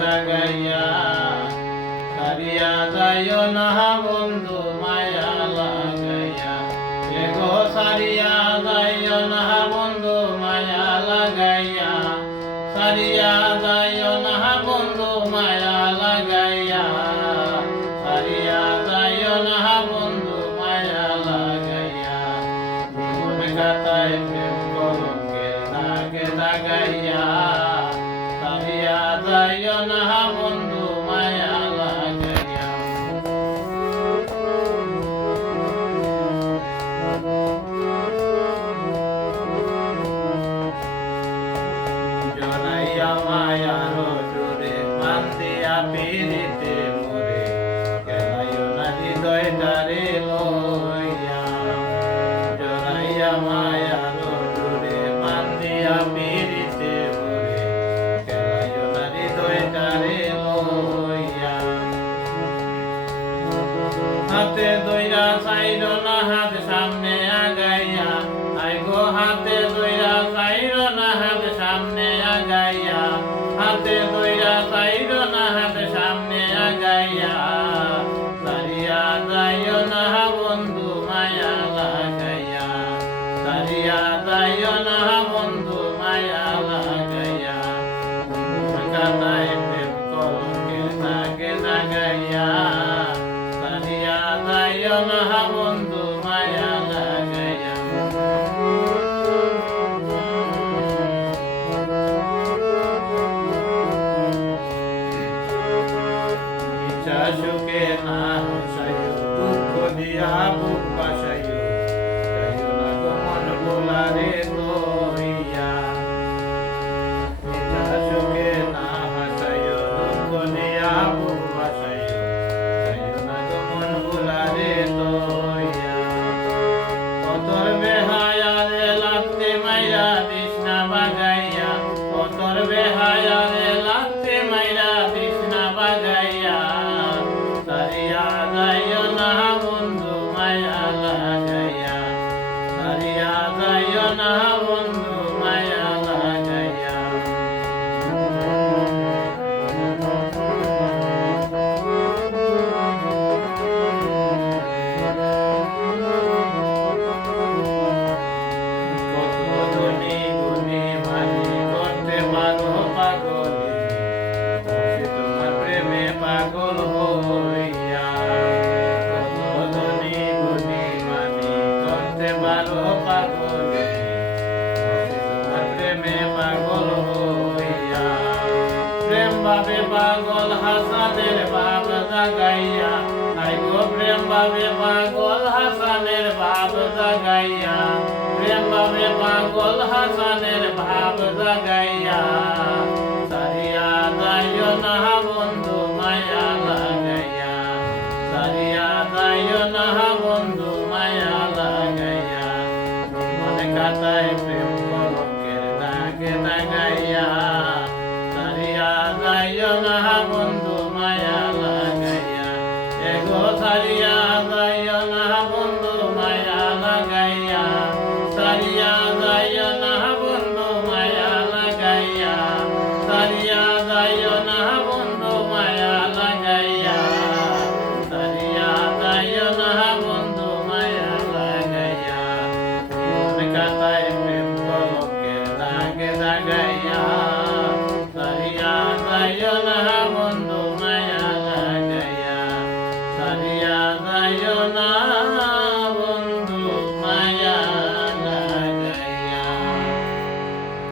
দাগাইয়া সারিয়া যাইও না বন্ধু মায়া লাগাইয়া এগো সারিয়া যাইও না বন্ধু মায়া লাগাইয়া সারিয়া যাইও না বন্ধু মায়া লাগাইয়া সারিয়া যাইও না বন্ধু মায়া লাগাইয়া জীবন কাটায় প্রেম কলঙ্কের দাগে দাগাইয়া সারিয়া যাইও না বন্ধু মায়া লাগাইয়া জড়াইয়া মায়ার জোরে বান্ধিয়া পিরিতে মোরে গেলাইও না হৃদয়টারে লইয়া জড়াইয়া মায়ার জোরে বান্ধিয়া পিরিতে মোরে গেলাইও না হৃদয়টারে লইয়া হাতে দইরা চাইর না হাত সামনে আগাইয়া আইগো হাতে দইরা চাইর না হাত সামনে আগাইয়া হাতে দইরা চাইর না হাত সামনে আগাইয়া সারিয়া যাইও না বন্ধু মায়া লাগাইয়া সারিয়া যাইও না বন্ধু মায়া লাগাইয়া কাটায় প্রেম কলঙ্কের দাগে দাগাইয়া সারিয়া যাইও না বন্ধু মায়া লাগাইয়া ইচ্ছা সুখে না হাসাইও দুঃখ দিয়া বুক বাসাইও যাইও না গো মন ভোলারে লইয়া ইচ্ছা সুখে না হাসাইও দুঃখ দিয়া বুক বাসাইও যাইও না গো মন ভোলারে লইয়া কতর বেহায়ারে লাগতে মাইরা তৃষ্ণা বাগাইয়া কতর বেহায়ারে লাগতে মাইরা তৃষ্ণা বাগাইয়া সারিয়া যাইও না বন্ধু মায়া লাগাইয়া সারিয়া যাইও না বন্ধু মায়া লাগাইয়া কত ধনী গুণী মানি করতে পারো পাগলি সে তোমার প্রেমে পাগল হইয়া কত ধনী গুণী মানি করতে পারো পাগলি সে তোমার প্রেমে পাগল হইয়া প্রেম ভাবে পাগল হাসানের ভাব জাগাইয়া আইগো প্রেম ভাবে পাগল হাসানের ভাব জাগাইয়া প্রেম ভাবে পাগল হাসানের ভাব জাগাইয়া সারিয়া যাইও না বন্ধু মায়া লাগাইয়া সারিয়া যাইও না বন্ধু মায়া লাগাইয়া জীবনে কাটায় প্রেম কলঙ্কের দাগে দাগাইয়া সারিয়া যাইও না বন্ধু মায়া লাগাইয়া এগো সারিয়া যাইও না বন্ধু মায়া লাগাইয়া সারিয়া যাইও না বন্ধু মায়া লাগাইয়া সারিয়া যাইও না বন্ধু মায়া লাগাইয়া সারিয়া যাইও না বন্ধু মায়া লাগাইয়া জীবন কাটায় প্রেম কলঙ্কের দাগে দাগাইয়া সারিয়া যাইও না বন্ধু মায়া লাগাইয়া সারিয়া যাইও